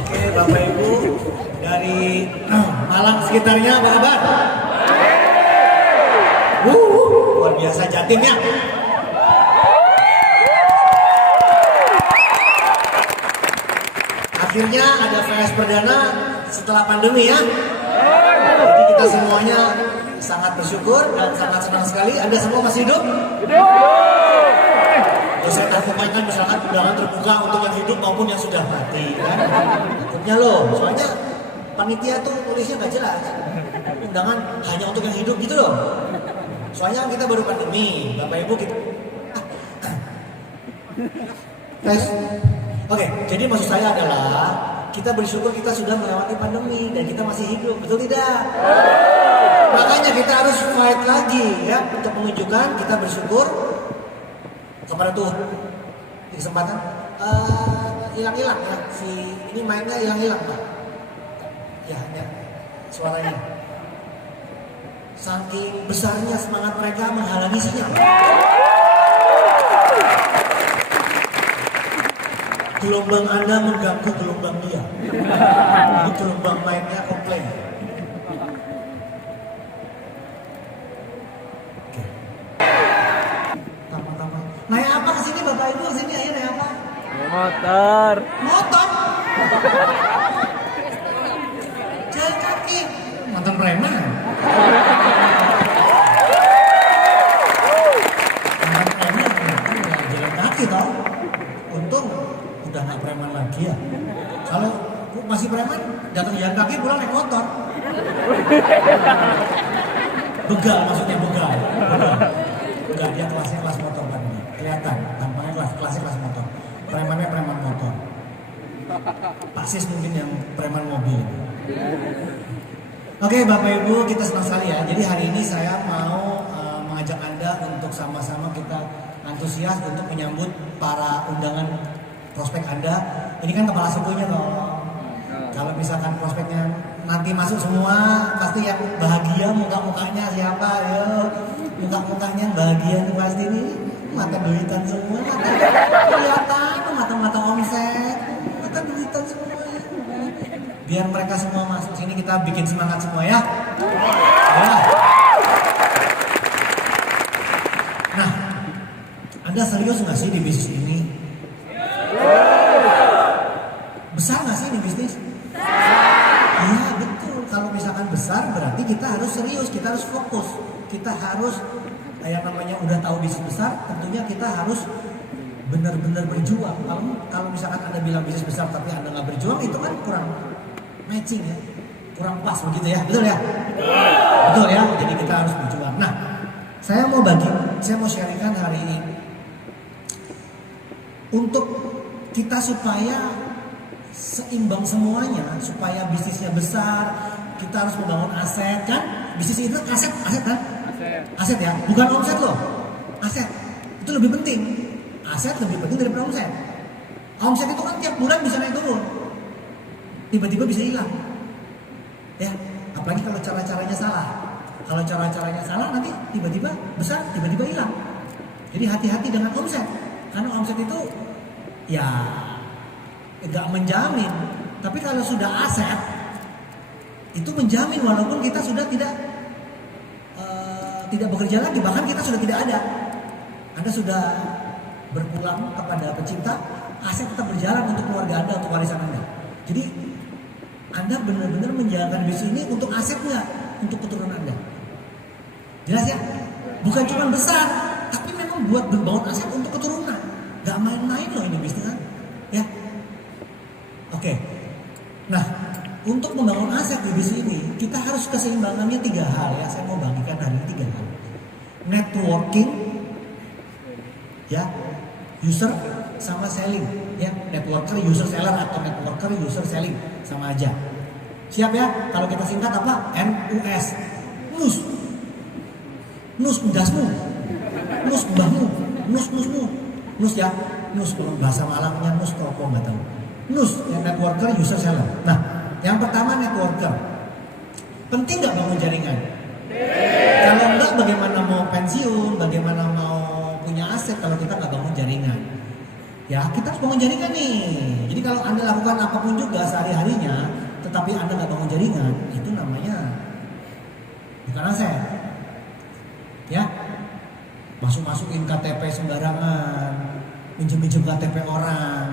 Oke, Bapak Ibu dari Malang sekitarnya apa kabar? Luar biasa Jatimnya. Akhirnya ada VS perdana setelah pandemi ya. Jadi kita semuanya sangat bersyukur dan sangat senang sekali. Anda semua masih hidup? Saya takutkan misalkan undangan terbuka untuk yang hidup maupun yang sudah mati kan. Takutnya loh, soalnya panitia tuh tulisnya nggak jelas. Undangan hanya untuk yang hidup gitu loh. Soalnya kita baru pandemi, Bapak Ibu kita. Guys, oke, jadi maksud saya adalah kita bersyukur kita sudah melewati pandemi dan kita masih hidup, betul tidak? Makanya kita harus fight lagi ya untuk menunjukkan kita bersyukur kepada Tuhan. Di kesempatan hilang-hilang ya, si ini mainnya hilang-hilang Pak. Ya, suaranya. Saking besarnya semangat mereka menghalangi sinyal. Gelombang Anda mengganggu gelombang dia. Jadi gelombang mainnya komplain. Naik apa kesini Bapak Ibu? Kesini ayo naik apa? Motor. Motor? Jalan kaki. Mantan preman. Mantan preman jalan kaki toh. Untung udah nggak preman lagi ya. Kalau masih preman datang jalan kaki pulang naik motor. Begal maksudnya begal. Enggak, dia kelasnya kelas motor kan. Kelihatan, tampangnya kelasnya kelas motor. Premannya preman motor. Paksis mungkin yang preman mobil. Oke Bapak Ibu, kita senang sekali ya. Jadi hari ini saya mau mengajak Anda untuk sama-sama kita antusias untuk menyambut para undangan prospek Anda. Ini kan kepala sukunya toh. Kalau misalkan prospeknya nanti masuk semua, pasti yang bahagia muka-mukanya siapa? Ayo, muka-mukanya bahagia nih pasti nih. Mata duitan semua, kelihatan mata-mata omset, mata duitan semua. Biar mereka semua masuk sini, kita bikin semangat semua ya. Ya. Nah, Anda serius nggak sih di bisnis ini? Besar nggak sih di bisnis? Iya betul. Kalau misalkan besar berarti kita harus serius, kita harus fokus, kita harus yang namanya udah tahu bisnis besar, tentunya kita harus benar-benar berjuang. Kalau misalkan Anda bilang bisnis besar tapi Anda nggak berjuang, itu kan kurang matching ya, kurang pas begitu ya, betul ya? Betul ya. Jadi kita harus berjuang. Nah, saya mau sharingkan hari ini untuk kita supaya seimbang semuanya, supaya bisnisnya besar, kita harus membangun aset kan? Bisnis itu aset kan? Aset ya, bukan omset loh. Aset itu lebih penting. Aset lebih penting daripada omset. Omset itu kan tiap bulan bisa naik turun, tiba-tiba bisa hilang. Ya, apalagi kalau cara-caranya salah. Kalau cara-caranya salah nanti tiba-tiba besar, tiba-tiba hilang. Jadi hati-hati dengan omset. Karena omset itu ya nggak menjamin. Tapi kalau sudah aset itu menjamin walaupun kita sudah tidak bekerja lagi, bahkan kita sudah tidak ada. Anda sudah berpulang kepada pencipta, aset tetap berjalan untuk keluarga Anda, untuk warisan Anda. Jadi Anda benar-benar menjalankan bisnis ini untuk aset nggak? Untuk keturunan Anda. Jelas ya? Bukan cuma besar, tapi memang buat berbangun aset untuk keturunan. Gak main-main loh ini bisnis kan? Ya. Oke. Nah, untuk membangun aset di bisnis ini, kita harus keseimbangannya 3 hal ya. Saya mau bagikan hari ini 3 hal. Networking, ya, user sama selling, ya. Networker, user, seller atau networker, user, selling sama aja. Siap ya? Kalau kita singkat apa? NUS. Nus. Nus udasmu. Nus mbahmu. Nus-nusmu. Nus ya. Nus kalau bahasa Malangnya nus toko nggak tahu. Nus yang networker, user, seller. Nah, yang pertama networker. Penting nggak bangun jaringan? Kalau enggak, bagaimana mau pensiun? Bagaimana mau punya aset kalau kita nggak bangun jaringan? Ya, kita harus bangun jaringan nih. Jadi kalau Anda lakukan apapun juga sehari-harinya, tetapi Anda nggak bangun jaringan, itu namanya bukan aset. Ya, masukin KTP sembarangan, minjem KTP orang,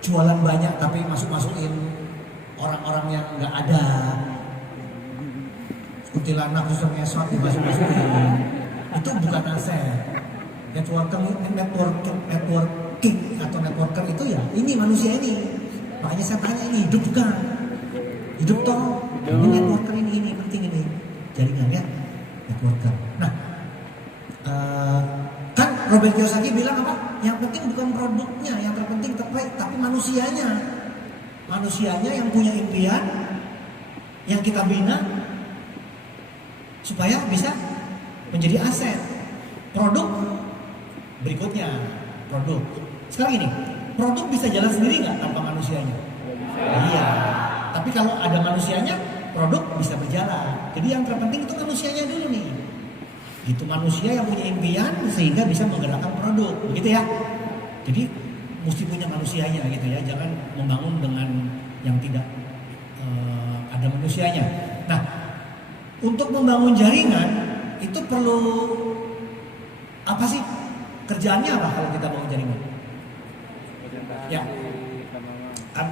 jualan banyak tapi masukin orang-orang yang nggak ada, kuntilanak susah ngesot dimasukin, itu bukan aset. Networking atau networker itu ya ini manusia ini. Makanya saya tanya, ini hidup bukan? Hidup toh. Ini networker ini penting ini jaringan ya, networker. Nah, kan Robert Kiyosaki bilang apa? Yang penting bukan produknya, yang terpenting tapi manusianya. Manusianya yang punya impian, yang kita bina supaya bisa menjadi aset. Produk berikutnya, produk. Sekarang ini, produk bisa jalan sendiri nggak tanpa manusianya? Iya. Tapi kalau ada manusianya, produk bisa berjalan. Jadi yang terpenting itu manusianya dulu nih. Gitu, manusia yang punya impian sehingga bisa menggerakkan produk, begitu ya. Jadi mesti punya manusianya gitu ya. Jangan membangun dengan yang tidak ada manusianya. Nah, untuk membangun jaringan itu perlu apa sih? Kerjaannya apa kalau kita bangun jaringan? Ya, kan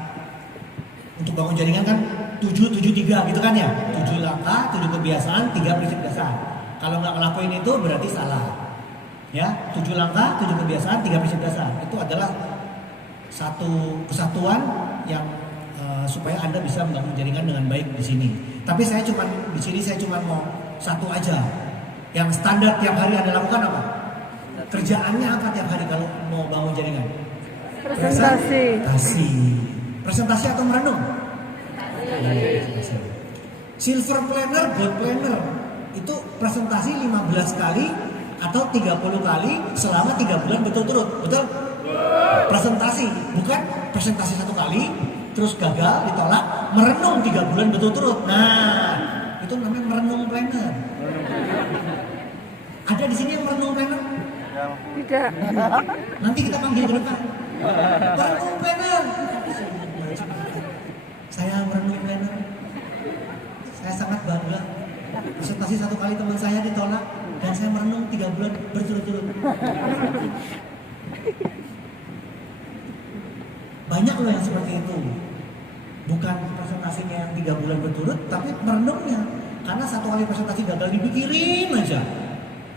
untuk bangun jaringan kan 773 gitu kan ya. 7 langkah, 7 kebiasaan, 3 prinsip dasar. Kalau nggak ngelakuin itu berarti salah. Ya, 7 langkah, 7 kebiasaan, 3 prinsip dasar. Itu adalah satu kesatuan yang supaya Anda bisa membangun jaringan dengan baik di sini. Tapi saya cuma mau satu aja. Yang standar tiap hari Anda lakukan apa? Kerjaannya apa tiap hari kalau mau bangun jaringan? Presentasi atau merenung? Silver planner, gold planner itu presentasi 15 kali atau 30 kali selama 3 bulan berturut-turut, betul? Presentasi, bukan presentasi 1 kali terus gagal, ditolak, merenung 3 bulan berturut-turut. Nah, itu namanya merenung planner. Ada di sini yang merenung planner? Tidak. Nanti kita panggil ke depan. Merenung planner. Saya merenung planner. Saya sangat bangga. Presentasi 1 kali teman saya ditolak dan saya merenung 3 bulan berturut-turut. Banyak loh yang seperti itu. Bukan presentasinya yang 3 bulan berturut, tapi merenungnya. Karena 1 kali presentasi gagal dipikirin aja.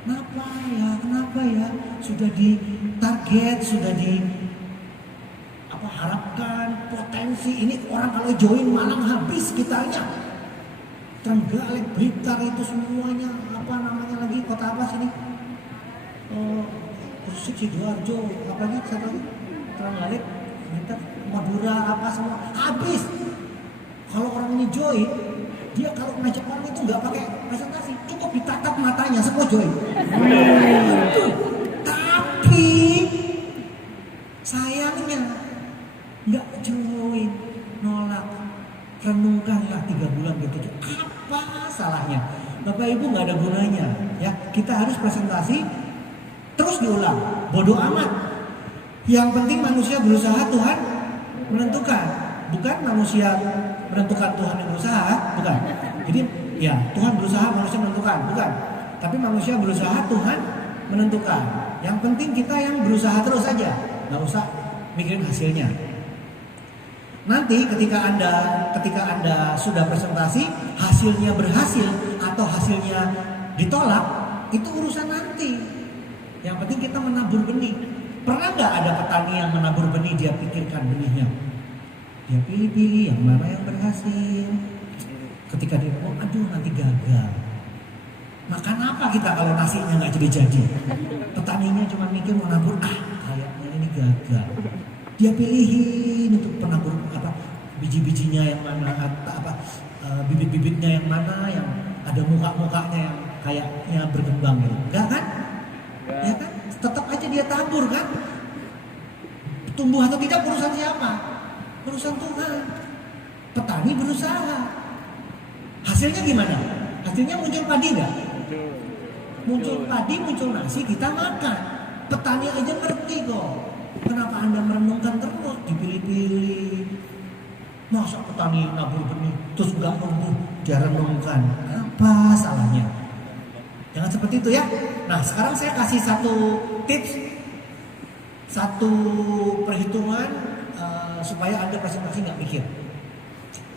Kenapa ya? Sudah di target, sudah di harapkan potensi ini orang kalau join malang habis kitanya. Trenggalek, Blitar itu semuanya apa namanya lagi, kota apa sini? Sidoarjo, apa lagi satu lagi? Trenggalek, Blitar, Madura apa semua habis. Kalau orang ini join, dia kalau ngajak orang itu nggak pakai presentasi, cukup ditatap matanya semua join. Tapi sayangnya nggak join, nolak. Renungkanlah 3 bulan begitu. Apa salahnya? Bapak Ibu nggak ada gunanya. Ya, kita harus presentasi terus diulang. Bodoh amat. Yang penting manusia berusaha, Tuhan menentukan. Bukan manusia menentukan, Tuhan yang berusaha, bukan. Jadi ya Tuhan berusaha, manusia menentukan, bukan. Tapi manusia berusaha, Tuhan menentukan. Yang penting kita yang berusaha terus saja, nggak usah mikirin hasilnya. Nanti ketika anda sudah presentasi, hasilnya berhasil atau hasilnya ditolak, itu urusan nanti. Yang penting kita menabur benih. Pernah nggak ada petani yang menabur benih, dia pikirkan benihnya, dia pilih-pilih yang mana yang berhasil. Ketika dia aduh nanti gagal, makan apa kita kalau nasinya nggak jadi-jadi? Petaninya cuma mikir mau nabur, kayaknya ini gagal. Dia pilihin untuk penabur biji-bijinya yang mana, bibit-bibitnya yang mana, yang ada muka-mukanya yang kayaknya berkembang gitu. Enggak kan? Ya kan? Tetap aja dia tabur kan? Tumbuh atau tidak urusan siapa? Urusan Tuhan. Petani berusaha. Hasilnya gimana? Hasilnya muncul padi enggak? Muncul padi, muncul nasi, kita makan. Petani aja ngerti kok. Kenapa Anda merenungkan terus, dipilih-pilih? Masa petani nabur benih terus nggak tumbuh, dia renungkan, apa salahnya? Jangan seperti itu ya. Nah sekarang saya kasih satu tips, satu perhitungan supaya Anda presentasi nggak mikir.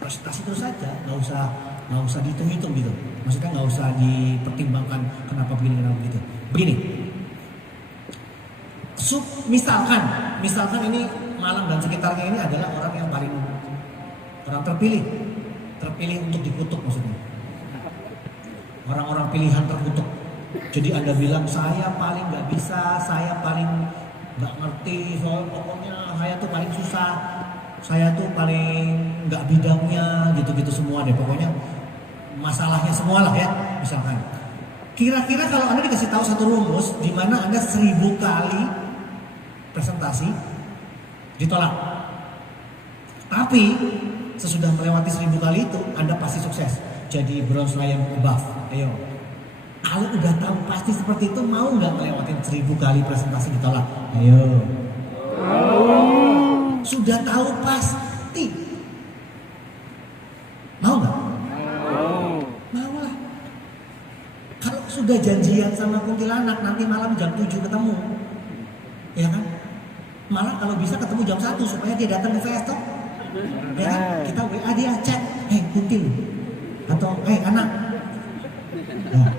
Presentasi terus saja, nggak usah dihitung-hitung gitu. Maksudnya nggak usah dipertimbangkan kenapa begini kenapa begitu. Begini. Misalkan ini Malang dan sekitarnya ini adalah orang yang paling terpilih untuk dikutuk maksudnya. Orang-orang pilihan terkutuk. Jadi Anda bilang saya paling nggak bisa, saya paling nggak ngerti, soal pokoknya saya tuh paling susah, saya tuh paling nggak bidangnya, gitu-gitu semua deh. Pokoknya masalahnya semua lah ya, misalkan. Kira-kira kalau Anda dikasih tahu satu rumus di mana Anda 1000 kali presentasi ditolak, tapi sesudah melewati 1000 kali itu Anda pasti sukses jadi bronze lion above. Ayo, kalau udah tahu pasti seperti itu, mau nggak melewatin 1000 kali presentasi ditolak? Ayo. Sudah tahu pasti, mau nggak? Mau lah. Kalau sudah janjian sama kuntilanak nanti malam jam 7 ketemu, ya kan? Malah kalau bisa ketemu jam 1 supaya dia datang ke VS toh. Ya kan? Kita WA dia, chat, kuntil, atau anak,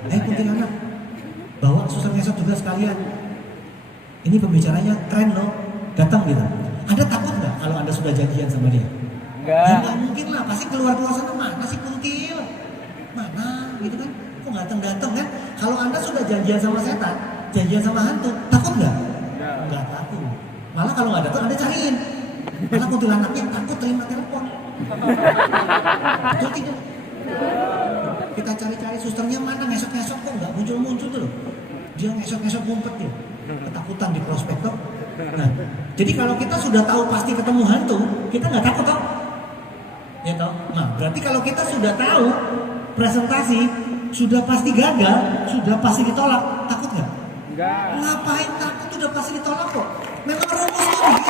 kuntil anak, bawa suster ngesot juga sekalian. Ini pembicaranya keren loh, datang gitu. Anda takut nggak kalau Anda sudah janjian sama dia? Enggak. Ya, nggak mungkin lah, pasti keluar sana mana sih kuntil, mana gitu kan? Kok datang kan? Kalau Anda sudah janjian sama setan, janjian sama hantu, takut nggak? Nggak takut. Malah kalau nggak datang Anda cariin. Malah kuntilanaknya takut terima telepon. Betul tidak? Kita cari-cari susternya mana, ngesot-ngesot kok nggak muncul-muncul tuh loh. Dia ngesot-ngesot ngumpet dia. Ketakutan di prospek toh. Nah, jadi kalau kita sudah tahu pasti ketemu hantu, kita nggak takut toh. Ya toh. Nah, berarti kalau kita sudah tahu presentasi sudah pasti gagal, sudah pasti ditolak, takut nggak? Enggak. Ngapain takut, udah pasti ditolak kok. Memang rumusnya